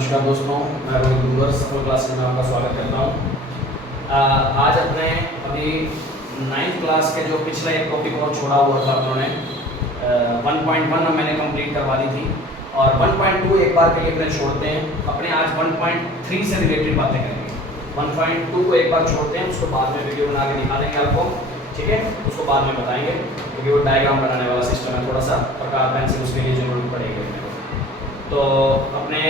नमस्कार दोस्तों, मैं रोहित गुंगर सफल क्लासेस में आपका स्वागत करता हूँ। आज अपने अभी 9th क्लास के जो पिछला एक टॉपिक और छोड़ा हुआ था उन्होंने 1.1 मैंने कंप्लीट करवा दी थी और 1.2 एक बार के लिए अपने छोड़ते हैं। अपने आज 1.3 से रिलेटेड बातें करेंगे। 1.2 को एक बार छोड़ते हैं, उसको बाद में वीडियो बना के दिखा देंगे आपको, ठीक है। उसको बाद में बताएंगे क्योंकि वो डायग्राम बनाने वाला सिस्टम है, थोड़ा सा प्रकार पेंसिल उसके लिए जरूरत पड़ेगी। तो अपने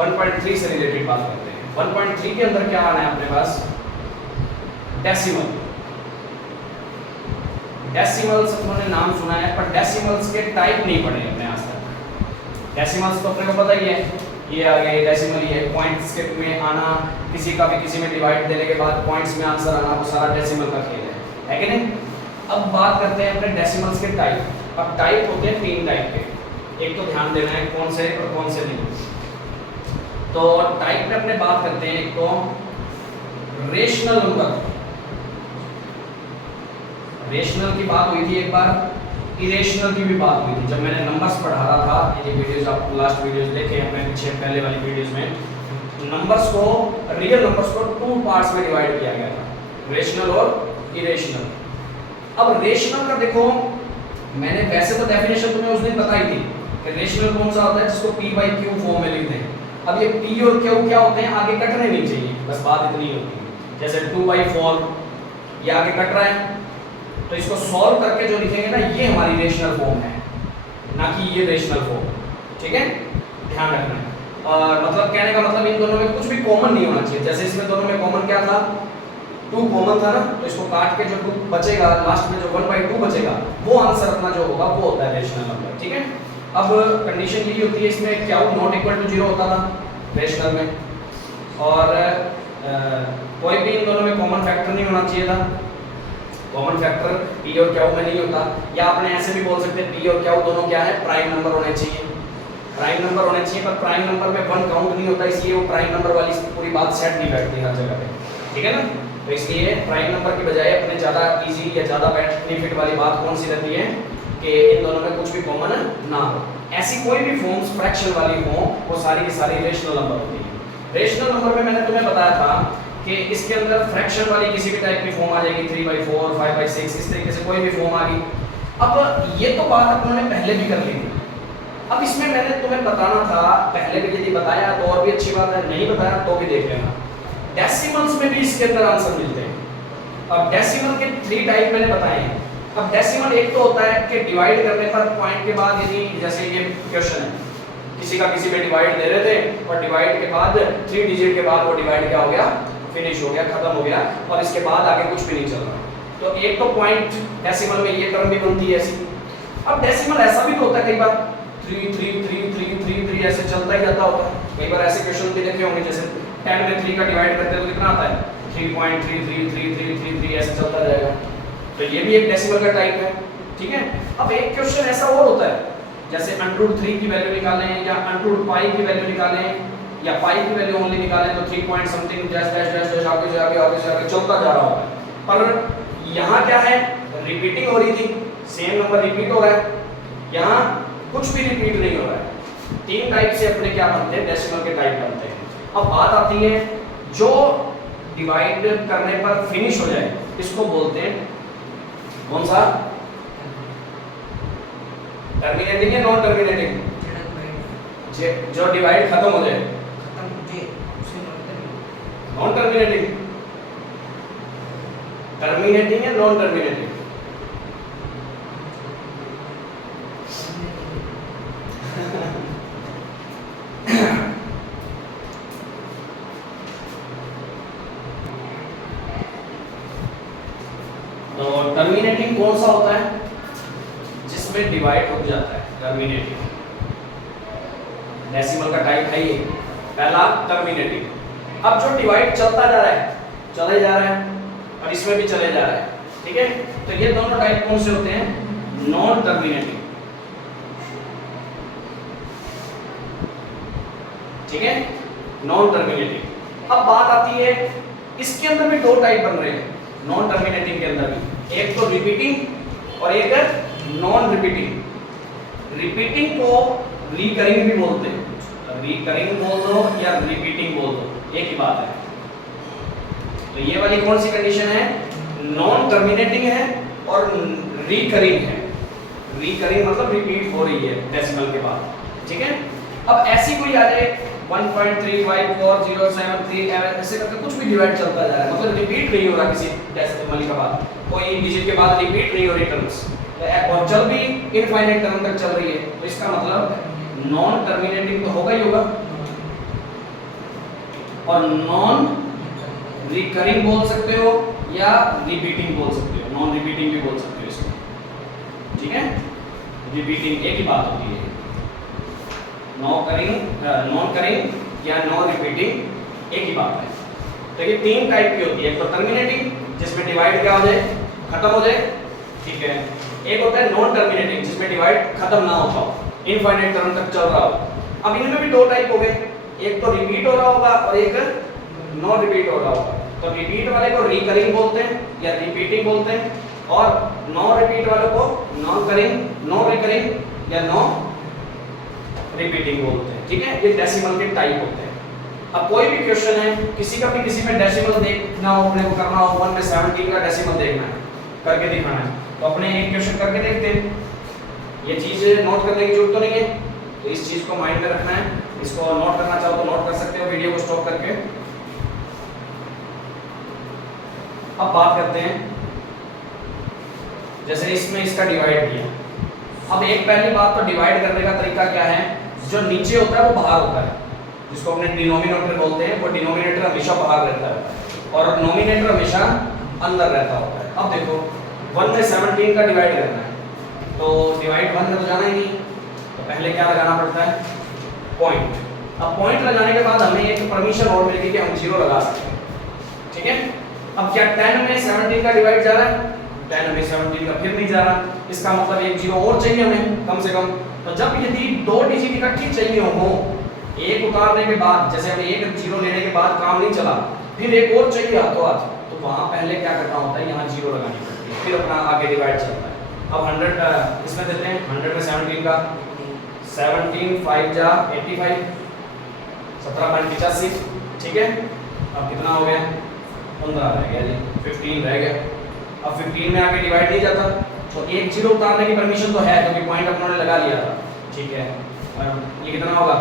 1.3 से रिलेटेड बात करते हैं। 1.3 के अंदर क्या आना है अपने पास? डेसिमल। डेसिमल्स अपने नाम सुना है पर डेसिमल्स के टाइप नहीं पढ़े अपने आज तक। डेसिमल्स तो अपने को पता ही है, ये आ गए डेसिमल, ये पॉइंट्स के में आना, किसी का भी किसी में डिवाइड देने के बाद पॉइंट्स में आंसर आना, वो सारा डेसिमल का खेल है कि नहीं। अब बात करते हैं अपने डेसिमल्स के टाइप। अब टाइप होते हैं 3 टाइप के, एक तो ध्यान देना है कौन से और कौन से नहीं। तो टाइप में अपने बात करते हैं, एक तो रेशनल नंबर। रेशनल की बात हुई थी एक बार, इरेशनल की भी बात हुई थी जब मैंने नंबर्स पढ़ा रहा था। ये वीडियोस आप लास्ट वीडियोस देखे हैं अपने पीछे पहले वाली वीडियोस में। नंबर्स को, रियल नंबर्स को 2 पार्ट्स में डिवाइड किया गया था, रेशनल और इरेशनल। अब रेशनल का देखो, मैंने वैसे तो डेफिनेशन तुम्हें उस दिन बताई थी कि रेशनल कौन सा होता है जिसको p/q फॉर्म में लिखते हैं। अब ये p और q क्या होते हैं, आगे कटने नहीं चाहिए, बस बात इतनी होती है। जैसे 2/4 ये आगे कट रहा है तो इसको सॉल्व करके जो लिखेंगे ना, ये हमारी रेशनल फॉर्म है, ना कि ये रेशनल फॉर्म, ठीक है, ध्यान रखना है। और मतलब कहने का मतलब इन दोनों में कुछ भी कॉमन नहीं होना चाहिए। जैसे इसमें दोनों में कॉमन क्या था, 2 कॉमन था ना, तो इसको काट के जो 2 बचेगा लास्ट में, जो 1/2 बचेगा, वो आंसर अपना जो होगा वो होता है रेशनल नंबर, ठीक है। अब कंडीशन यही होती है इसमें, क्या नॉट इक्वल टू 0 होता था रेशनल में, और कोई भी इन दोनों में कॉमन फैक्टर नहीं होना चाहिए था। कॉमन फैक्टर p और q में नहीं होता, या आपने ऐसे भी बोल सकते हैं p और q दोनों क्या है, प्राइम नंबर होने चाहिए। प्राइम नंबर होने चाहिए, पर प्राइम नंबर में 1 काउंट नहीं होता, इसलिए वो प्राइम नंबर वाली पूरी बात सेट नहीं बैठती हर जगह पे, ठीक है ना। तो इसलिए प्राइम नंबर की बजाय अपने ज़्यादा इजी या ज़्यादा बेनिफिट वाली बात कौन सी रहती है कि इन दोनों में कुछ भी कॉमन ना हो। ऐसी कोई भी फॉर्म्स फ्रैक्शन वाली हो, वो सारी की सारी रेशनल नंबर होती है। रेशनल नंबर में मैंने तुम्हें बताया था कि इसके अंदर फ्रैक्शन वाली किसी भी टाइप की फॉर्म आ जाएगी, 3/4, 5/6, इस तरीके से कोई भी फॉर्म आ गई। अब ये तो बात अपनों ने पहले भी कर ली थी। अब इसमें मैंने तुम्हें बताना था, पहले भी यदि बताया तो और भी अच्छी बात है, नहीं बताया तो भी देख लेना। डेसिमल्स में भी इसके अंदर आंसर मिलते हैं। अब डेसिमल के 3 टाइप मैंने बताए हैं। अब डेसिमल एक तो होता है कि डिवाइड करने पर पॉइंट के बाद, यदि जैसे ये क्वेश्चन है, किसी का किसी पे डिवाइड दे रहे थे और डिवाइड के बाद 3 डिजिट के बाद वो डिवाइड क्या हो गया, फिनिश हो गया, खत्म हो गया, और इसके बाद आगे कुछ भी नहीं चल रहा। तो एक तो पॉइंट डेसिमल में ये टर्म भी बनती है ऐसी। अब डेसिमल ऐसा भी तो होता है कई बार 3 3 3 3 3 3 ऐसे चलता ही जाता होता है। कई बार ऐसे क्वेश्चन भी देखे होंगे, जैसे 10 में 3 का डिवाइड करते हैं तो कितना आता है, 3.333333 ऐसे चलता जाएगा। तो ये भी एक डेसिमल का टाइप है, ठीक है। अब एक क्वेश्चन ऐसा और होता है, जैसे √3 की वैल्यू निकालें या √π की वैल्यू निकालें या पाई की वैल्यू ओनली निकालें, तो 3 point something dash dash dash dash आगे से आगे आगे से आगे चलता जा रहा होगा। पर यहाँ क्या है, रिपीटिंग हो रही थी, सेम नंबर रिपीट हो रहा है, यहाँ कुछ भी रिपीट नहीं हो रहा है। 3 टाइप से अपने क्या बनते हैं, डेसिमल के टाइप बनते हैं। अब बात आती है जो डिवाइड करने पर फिनिश हो जाए, इसको बोलते हैं कौन सा, टर्मिनेटिंग या नॉन टर्मिनेटिंग। जो डिवाइड खत्म हो जाए, नॉन टर्मिनेटिंग, टर्मिनेटिंग या नॉन टर्मिनेटिंग। तो टर्मिनेटिंग कौन सा होता है, जिसमें डिवाइड हो जाता है, टर्मिनेटिंग। डेसिमल का टाइप है ये पहला, टर्मिनेटिंग। अब जो डिवाइड चलता जा रहा है, चले जा रहा है, और इसमें भी चले जा रहा है, ठीक है। तो ये दोनों टाइप कौन से होते हैं, नॉन टर्मिनेटिंग, ठीक है, नॉन टर्मिनेटिंग। अब बात आती है, इसके अंदर भी 2 टाइप बन रहे हैं नॉन टर्मिनेटिंग के अंदर भी, एक तो रिपीटिंग और एक नॉन रिपीटिंग। रिपीटिंग को रिकरिंग भी बोलते हैं, रिकरिंग बोल दो या रिपीटिंग बोल दो, एक ही बात है। तो ये वाली कौन सी कंडीशन है, नॉन टर्मिनेटिंग है और रिकरिंग है। रिकरिंग मतलब रिपीट हो रही है डेसिमल के बाद, ठीक है। अब ऐसी कोई आ जाए 1.35407 ऐसे करके कुछ भी डिवाइड चलता जा रहा है, मतलब रिपीट नहीं हो रहा किसी डेसिमल के बाद, कोई डिजिट के बाद रिपीट नहीं हो रही टर्म्स, और चल भी इनफाइनाइट टर्म तक चल रही है, तो इसका मतलब नॉन टर्मिनेटिंग तो होगा ही होगा, और नॉन रिकरिंग बोल सकते हो या रिपीटिंग बोल सकते हो, नॉन रिपीटिंग भी बोल सकते हो इसको, ठीक है। रिपीटिंग एक ही बात होती है, नॉन करिंग या नॉन रिपीटिंग एक ही बात है। तो ये तीन टाइप की होती है, एक तो टर्मिनेटिंग जिसमें डिवाइड क्या हो जाए, खत्म हो जाए, ठीक है। एक होता है नॉन टर्मिनेटिंग जिसमें डिवाइड खत्म ना होता हो, इनफाइनाइट टर्म तक चल रहा हो। अब इनमें भी दो टाइप हो गए, एक तो रिपीट हो रहा होगा और एक नॉन रिपीट हो रहा होगा। तो रिपीट वाले को रिकरिंग बोलते हैं या रिपीटिंग बोलते हैं, और नॉन रिपीट वालों को नॉन रिकरिंग या नॉन रिपीटिंग बोलते हैं, ठीक है। ये डेसिमल के टाइप होते हैं। अब कोई भी क्वेश्चन है, किसी का भी किसी में डेसिमल देखना हो, अपने को करना हो, 1 में 17 का डेसिमल देखना है, करके दिखाना है, तो अपने एक क्वेश्चन करके देखते हैं। ये चीज नोट करने की जरूरत तो नहीं है, तो इस चीज को माइंड में रखना है। इसको नोट करना चाहो तो नोट कर सकते हो वीडियो को स्टॉप करके। अब बात करते हैं, जैसे इसमें इसका डिवाइड किया। अब एक पहली बात तो डिवाइड करने का तरीका क्या है, जो नीचे होता है वो बाहर होता है, जिसको अपने डिनोमिनेटर बोलते हैं, वो डिनोमिनेटर हमेशा बाहर रहता है और नोमिनेटर हमेशा अंदर रहता होता है। अब देखो 1 में 17 का डिवाइड करना है, तो डिवाइड 1 में तो जाना ही नहीं, तो पहले क्या लगाना पड़ता है, पॉइंट। अब पॉइंट लगाने के बाद हमें एक परमिशन और मिलेगी कि हम 0 लगा सकते हैं, ठीक है। अब क्या 10 में 17 का डिवाइड जा रहा है, 10 में 17 का फिर नहीं जा रहा, इसका मतलब एक 0 और चाहिए हमें कम से कम। तो जब यदि दो डिजिट इकट्ठी चाहिए हो, एक उतारने के बाद, जैसे हमें एक 0 लेने के बाद काम नहीं चला, फिर एक और चाहिए हाथों हाथ, तो वहां पहले क्या करना होता है, यहाँ 0 लगानी पड़ती है, फिर अपना आगे डिवाइड चलता है। अब 100 इसमें देते हैं, 100 में 17 का 17 5 जा 85, 17.85, ठीक है। अब कितना हो गया, 15 रह गया जी, 15 रह गया। अब 15 में आगे डिवाइड नहीं जाता, तो एक 0 उतारने की परमिशन तो है, क्योंकि पॉइंट अपनों ने लगा लिया था, ठीक है। और ये कितना होगा,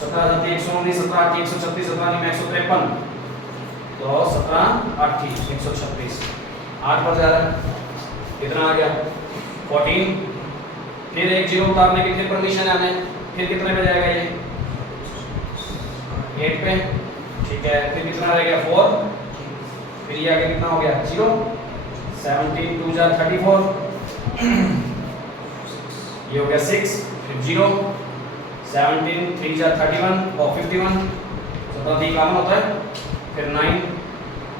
17 7 119, 17 8 136, 17 9 153, तो 17 8 136, 8 पर जा रहा है, कितना आ गया 14। फिर एक 0 उतारने की फिर परमिशन है हमें, फिर कितने पे जाएगा ये 8 पे, ठीक है। फिर कितना रह गया 4, फिर ये आगे कितना हो गया 0, 17 2 जा 34, ये हो गया 6, फिर 0, 17 3 जा 31 और 51, 17 3 कॉमन होता है, फिर 9,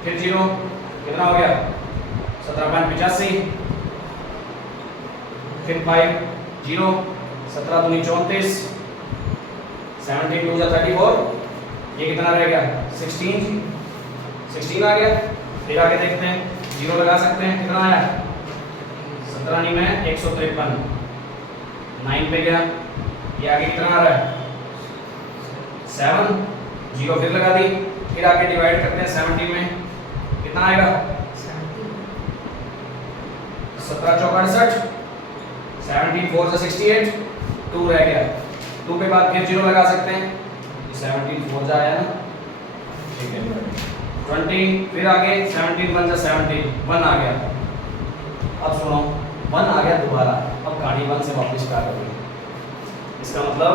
फिर 0, कितना हो गया 17.85, फिर 5 0, 17 दूनी 34, 17 2 जा 34, ये कितना रह गया 16 आ गया। फिर आगे देखते हैं, 0 लगा सकते हैं, कितना आया 17 9 में 153, 9 पे गया, ये आगे कितना आ रहा है 7, 0 फिर लगा दी, फिर आगे डिवाइड करते हैं 17 में, कितना आएगा 17 चौक 68, 17 4 जा 68, 2 रह गया, 2 के बाद फिर 0 लगा सकते हैं, 17 4 जा आया ना, ठीक है। 20 फिर आगे 17 1 जा 17, 1 आ गया। अब सुनो 1 आ गया दोबारा, अब कहानी 1 से वापस स्टार्ट हो गई, इसका मतलब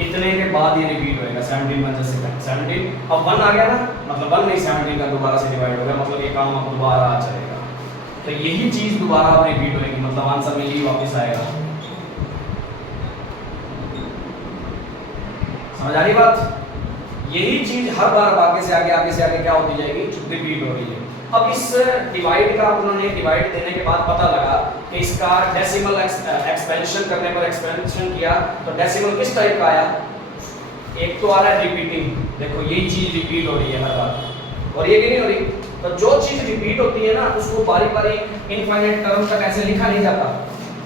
इतने के बाद ये रिपीट होएगा, 17 1 जा 17, अब 1 आ गया ना, मतलब 1 नहीं 17 का दोबारा से डिवाइड हो गया, मतलब ये काम अब दोबारा चलेगा, तो यही चीज दोबारा अब रिपीट होगी, मतलब आंसर में यही वापस आएगा। समझ आ रही बात, यही चीज हर बार आगे से आगे क्या होती जाएगी, रिपीट हो रही है। अब इस डिवाइड का उन्होंने डिवाइड देने के बाद पता लगा कि इसका डेसिमल एक्सपेंशन करने पर एक्सपेंशन किया तो डेसिमल किस टाइप का आया, एक तो आ रहा है रिपीटिंग, देखो यही चीज रिपीट हो रही है हर बार, और ये भी नहीं हो रही, तो जो चीज रिपीट होती है ना उसको बारी बारी इनफाइनाइट टर्म तक ऐसे लिखा नहीं जाता,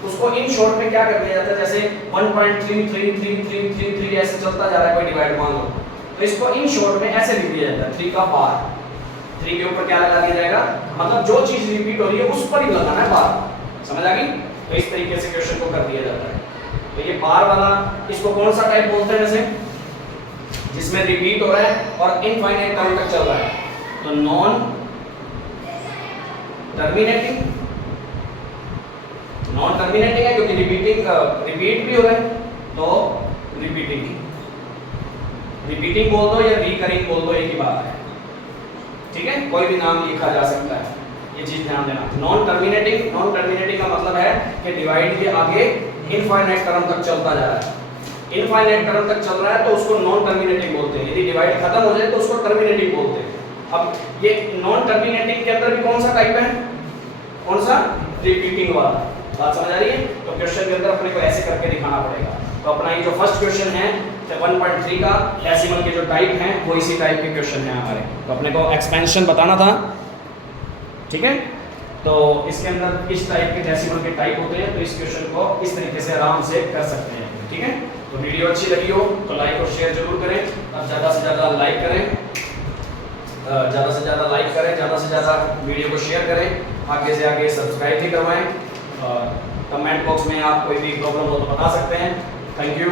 उसको इन शॉर्ट में क्या कर दिया जाता है, जैसे 1.333333 ऐसे चलता जा रहा है कोई डिवाइड मान लो, तो इसको इन शॉर्ट में ऐसे लिख दिया जाता है 3 का बार। 3 के ऊपर क्या लगा दिया जाएगा, मतलब जो चीज रिपीट हो रही है उस पर ही लगाना है बार। समझ आ गई? तो इस तरीके से क्वेश्चन को कर दिया जाता है। तो ये बार वाला, इसको कौन सा टाइप बोलते हैं, जैसे जिसमें रिपीट हो रहा है और इनफाइनाइट टाइम तक चल रहा है, तो नॉन टर्मिनेटिंग। नॉन टर्मिनेटिंग है क्योंकि रिपीट भी हो रहा है, तो रिपीटिंग बोल दो या रिकरिंग बोल दो, एक ही बात है। ठीक है, कोई भी नाम लिखा जा सकता है, ये चीज ध्यान देना। नॉन टर्मिनेटिंग का मतलब है कि डिवाइड के आगे इनफाइनाइट टर्म तक चलता जा रहा है। इनफाइनाइट टर्म तक चल रहा है तो उसको नॉन टर्मिनेटिंग बोलते हैं। यदि डिवाइड खत्म हो जाए तो उसको टर्मिनेटिंग बोलते हैं। अब ये नॉन टर्मिनेटिंग के अंदर भी कौन सा टाइप है, कौन सा, रिपीटिंग वाला। बात समझ आ रही है? तो क्वेश्चन के अंदर अपने को ऐसे करके दिखाना पड़ेगा। तो अपना ये जो फर्स्ट क्वेश्चन है 1.3 का डेसिमल के जो टाइप हैं वो इसी टाइप के क्वेश्चन हैं हमारे। तो अपने को एक्सपेंशन बताना था, ठीक है। तो इसके अंदर इस टाइप के डेसिमल के टाइप होते हैं, तो इस क्वेश्चन को इस तरीके से आराम से कर सकते हैं। ठीक है, तो वीडियो अच्छी लगी हो तो लाइक और शेयर जरूर करें। अब ज़्यादा से ज़्यादा लाइक करें, ज़्यादा से ज़्यादा लाइक करें, ज़्यादा से ज़्यादा वीडियो को शेयर करें, आगे से आगे सब्सक्राइब भी करवाएं। कमेंट बॉक्स में आप कोई भी प्रॉब्लम हो तो बता सकते हैं। Thank you.